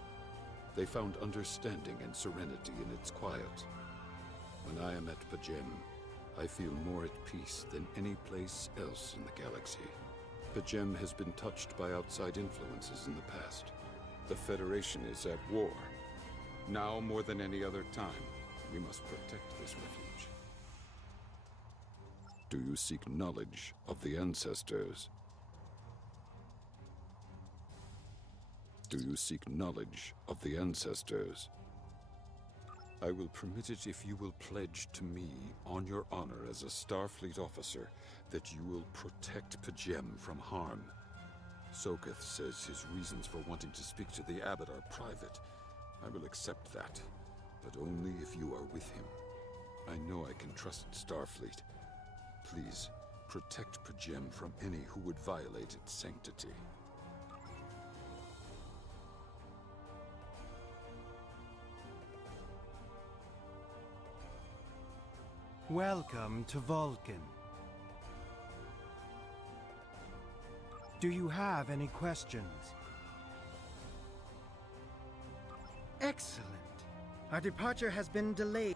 They found understanding and serenity in its quiet. When I am at P'Jem, I feel more at peace than any place else in the galaxy. P'Jem has been touched by outside influences in the past. The Federation is at war. Now, more than any other time, we must protect this refuge. Do you seek knowledge of the ancestors? Do you seek knowledge of the ancestors? I will permit it if you will pledge to me, on your honor as a Starfleet officer, that you will protect P'Jem from harm. Soketh says his reasons for wanting to speak to the abbot are private. I will accept that, but only if you are with him. I know I can trust Starfleet. Please, protect P'Jem from any who would violate its sanctity. Welcome to Vulcan. Do you have any questions? Excellent. Our departure has been delayed.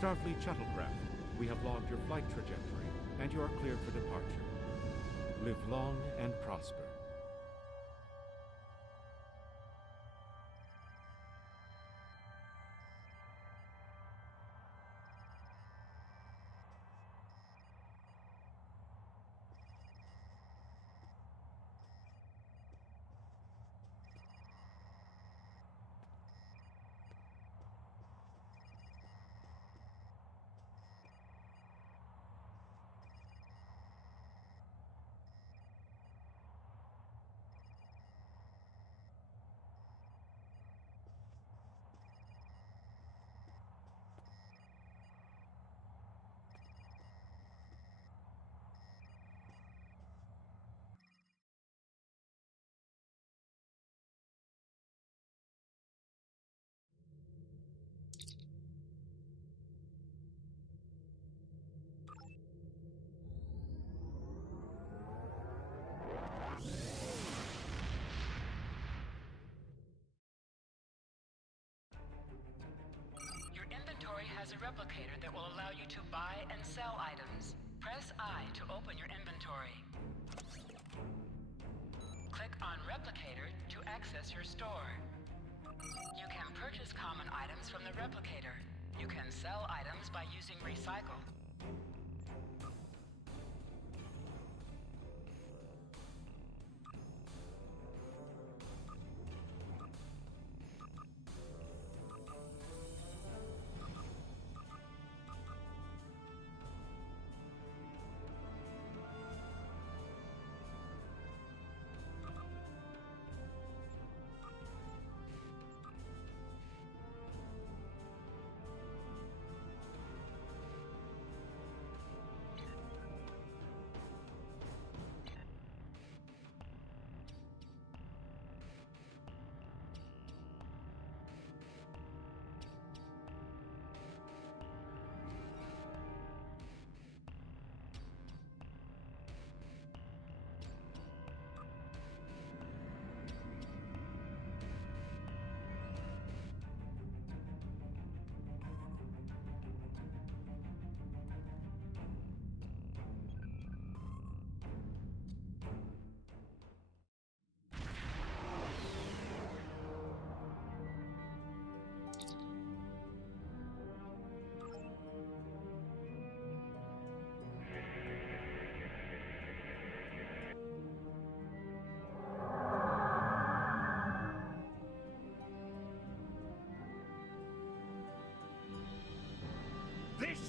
Starfleet shuttlecraft, we have logged your flight trajectory, and you are cleared for departure. Live long and prosper. Your inventory has a replicator that will allow you to buy and sell items. Press I to open your inventory. Click on Replicator to access your store. You can purchase common items from the replicator. You can sell items by using Recycle.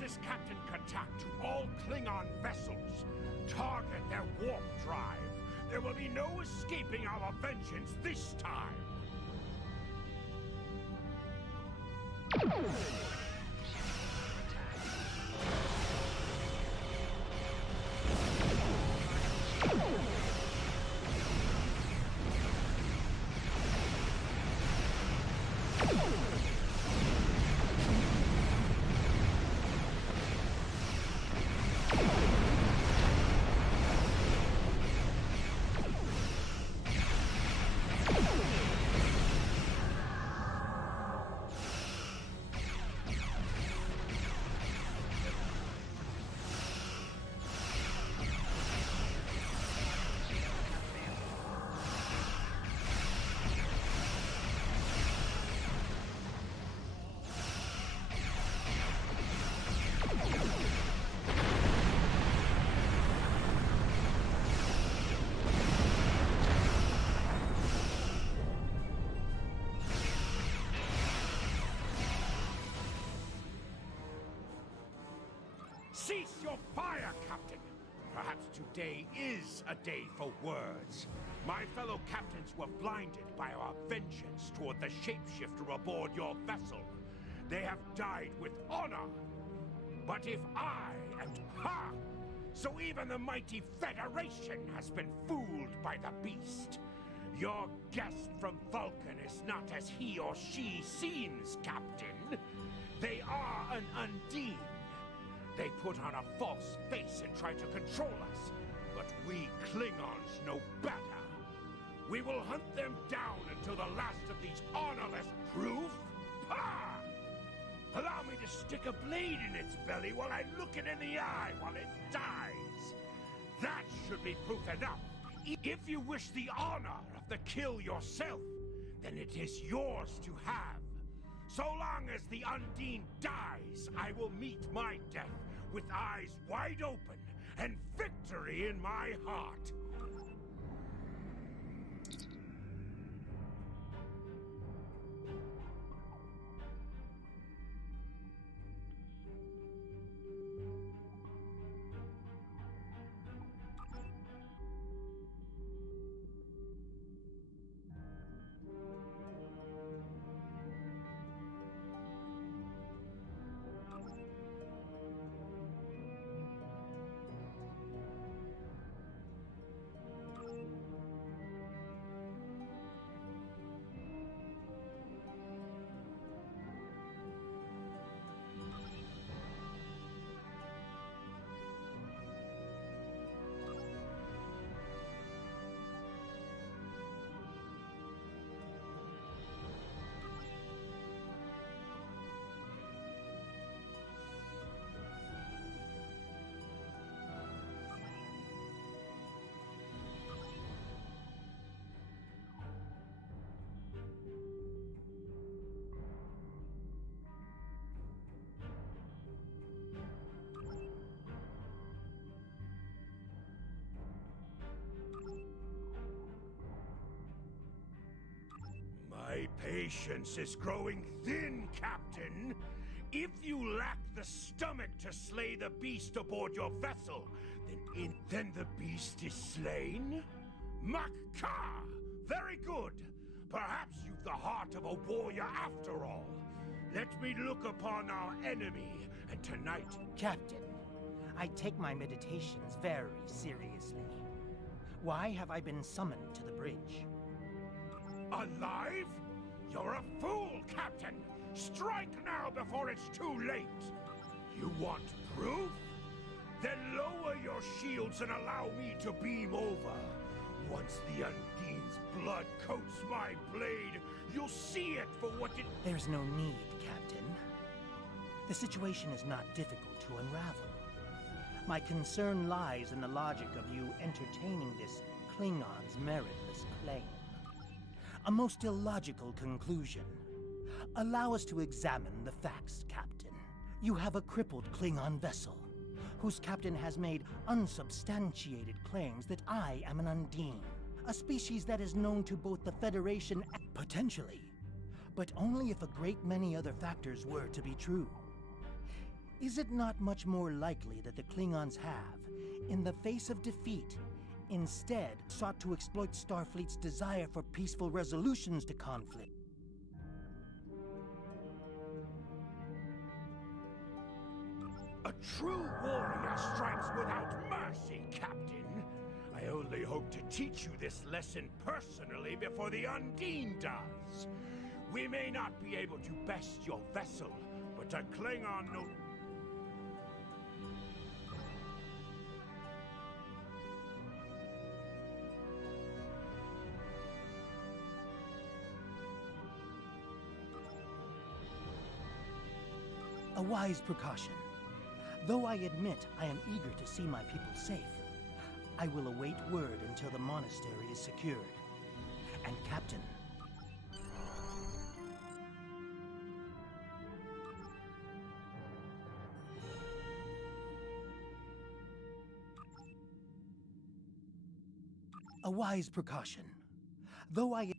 This Captain Katak to all Klingon vessels. Target their warp drive. There will be no escaping our vengeance this time. Cease your fire, Captain! Perhaps today is a day for words. My fellow captains were blinded by our vengeance toward the shapeshifter aboard your vessel. They have died with honor. But if I am... Ha! So even the mighty Federation has been fooled by the beast. Your guest from Vulcan is not as he or she seems, Captain. They are an Undine. They put on a false face and try to control us, but we Klingons know better. We will hunt them down until the last of these honorless proof. Ha! Allow me to stick a blade in its belly while I look it in the eye while it dies. That should be proof enough. If you wish the honor of the kill yourself, then it is yours to have. So long as the Undine dies, I will meet my death with eyes wide open and victory in my heart. My patience is growing thin, Captain. If you lack the stomach to slay the beast aboard your vessel, then the beast is slain? Mak'ka! Very good. Perhaps you've the heart of a warrior after all. Let me look upon our enemy, and tonight... Captain, I take my meditations very seriously. Why have I been summoned to the bridge? Alive? You're a fool, Captain! Strike now before it's too late! You want proof? Then lower your shields and allow me to beam over. Once the Undine's blood coats my blade, you'll see it for what it... There's no need, Captain. The situation is not difficult to unravel. My concern lies in the logic of you entertaining this Klingon's meritless claim. A most illogical conclusion. Allow us to examine the facts, Captain. You have a crippled Klingon vessel, whose captain has made unsubstantiated claims that I am an Undine, a species that is known to both the Federation and potentially, but only if a great many other factors were to be true. Is it not much more likely that the Klingons have, in the face of defeat, instead sought to exploit Starfleet's desire for peaceful resolutions to conflict? A true warrior strikes without mercy, Captain. I only hope to teach you this lesson personally before the Undine does. We may not be able to best your vessel, but a Klingon no... A wise precaution. Though I admit I am eager to see my people safe, I will await word until the monastery is secured. And Captain... A wise precaution. Though I...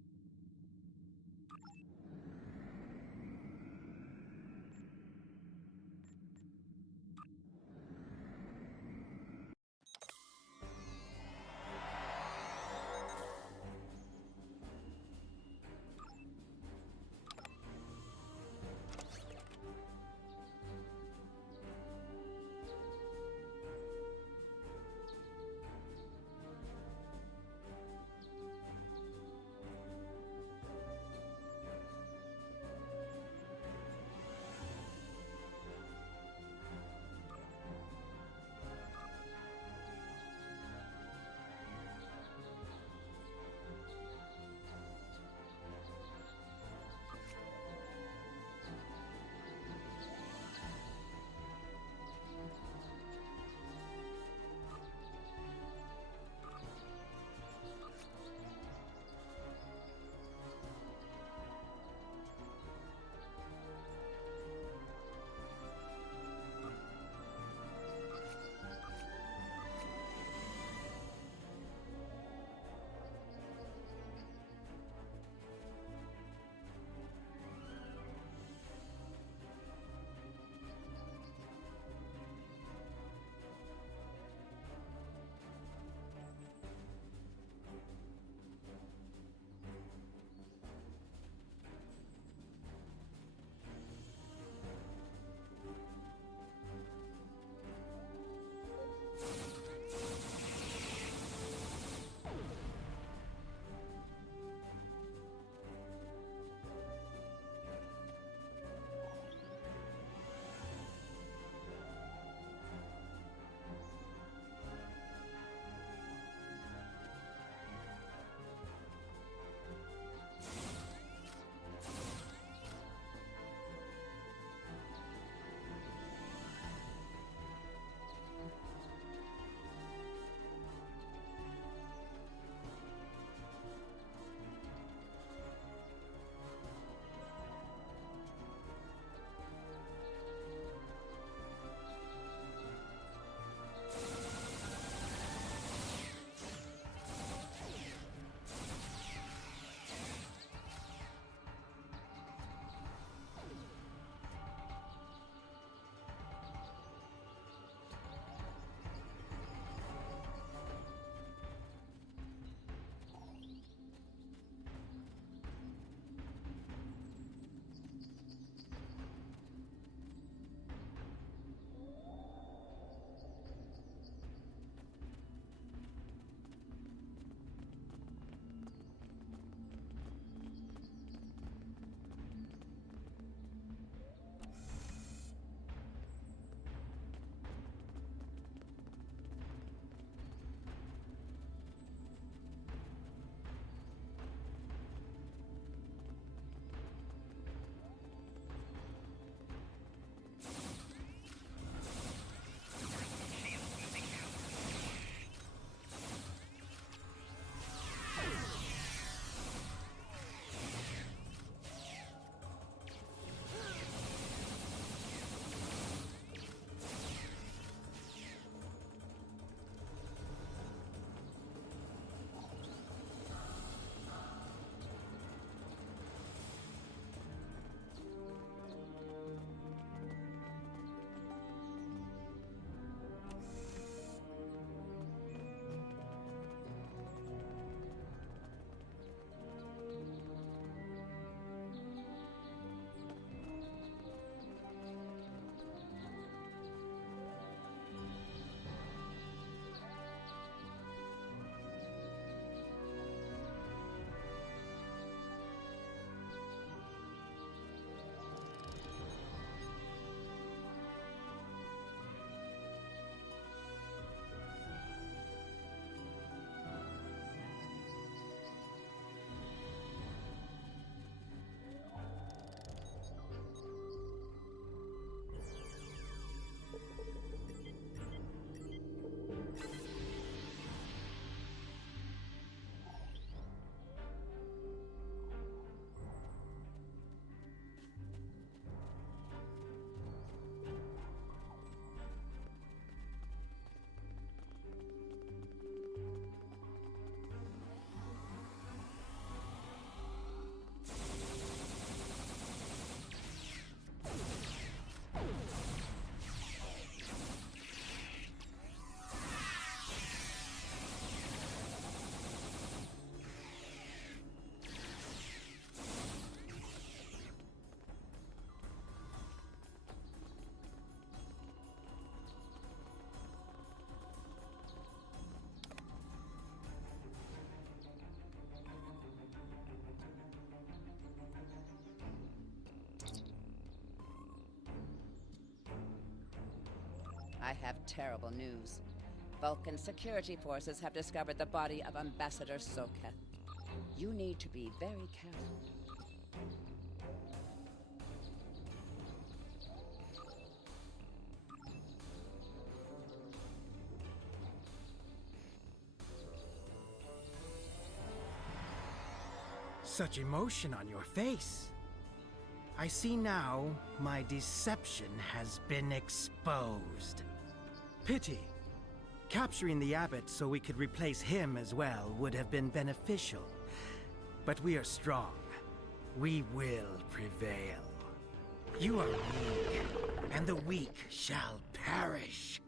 have terrible news. Vulcan security forces have discovered the body of Ambassador Soketh. You need to be very careful. Such emotion on your face. I see now my deception has been exposed. Pity. Capturing the abbot so we could replace him as well would have been beneficial. But we are strong. We will prevail. You are weak, and the weak shall perish.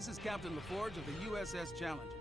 This is Captain LaForge of the USS Challenger.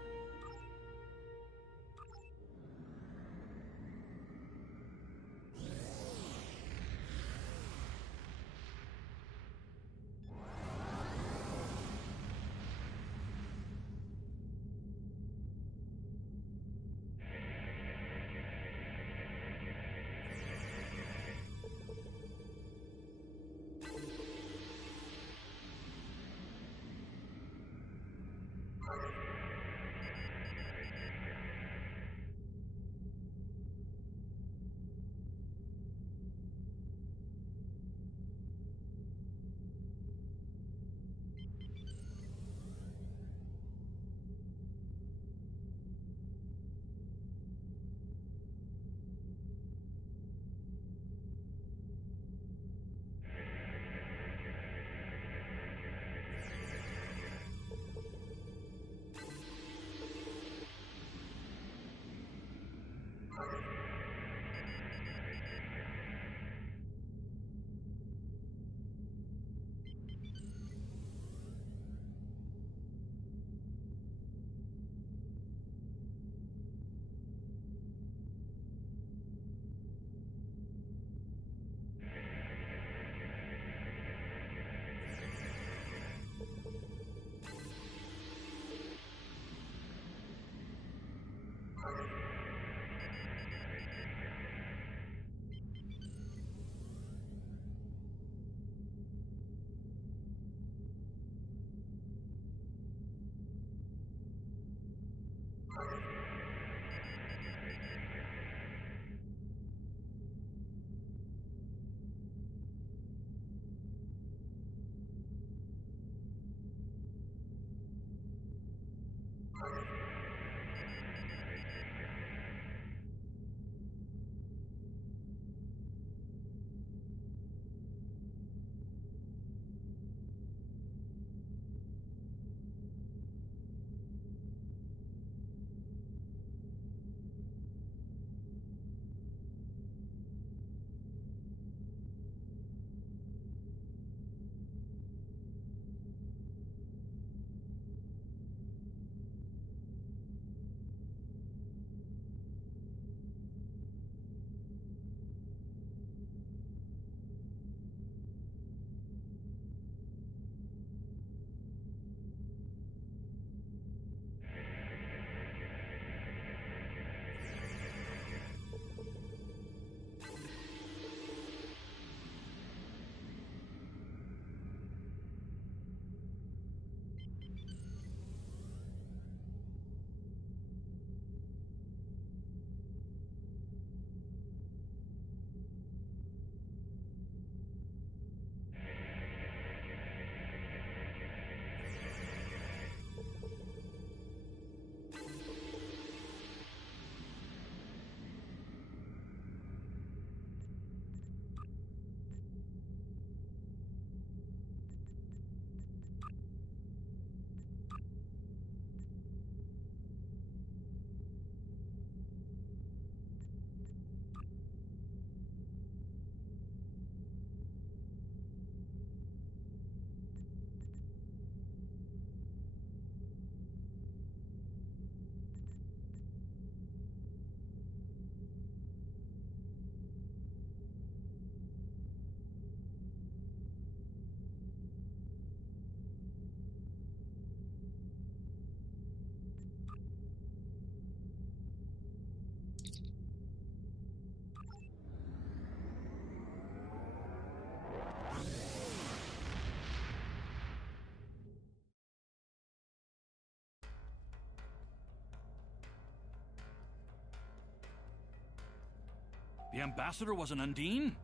The ambassador was an Undine?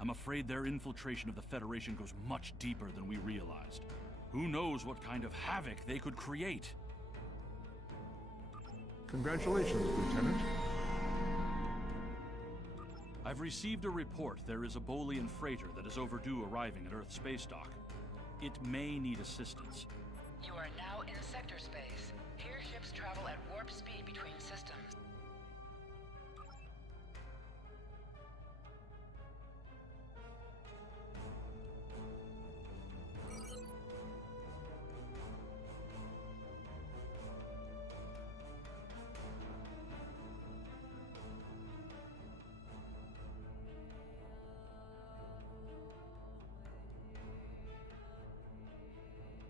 I'm afraid their infiltration of the Federation goes much deeper than we realized. Who knows what kind of havoc they could create? Congratulations, Lieutenant. I've received a report there is a Bolian freighter that is overdue arriving at Earth space dock. It may need assistance. You are now in sector space. Here ships travel at warp speed between systems.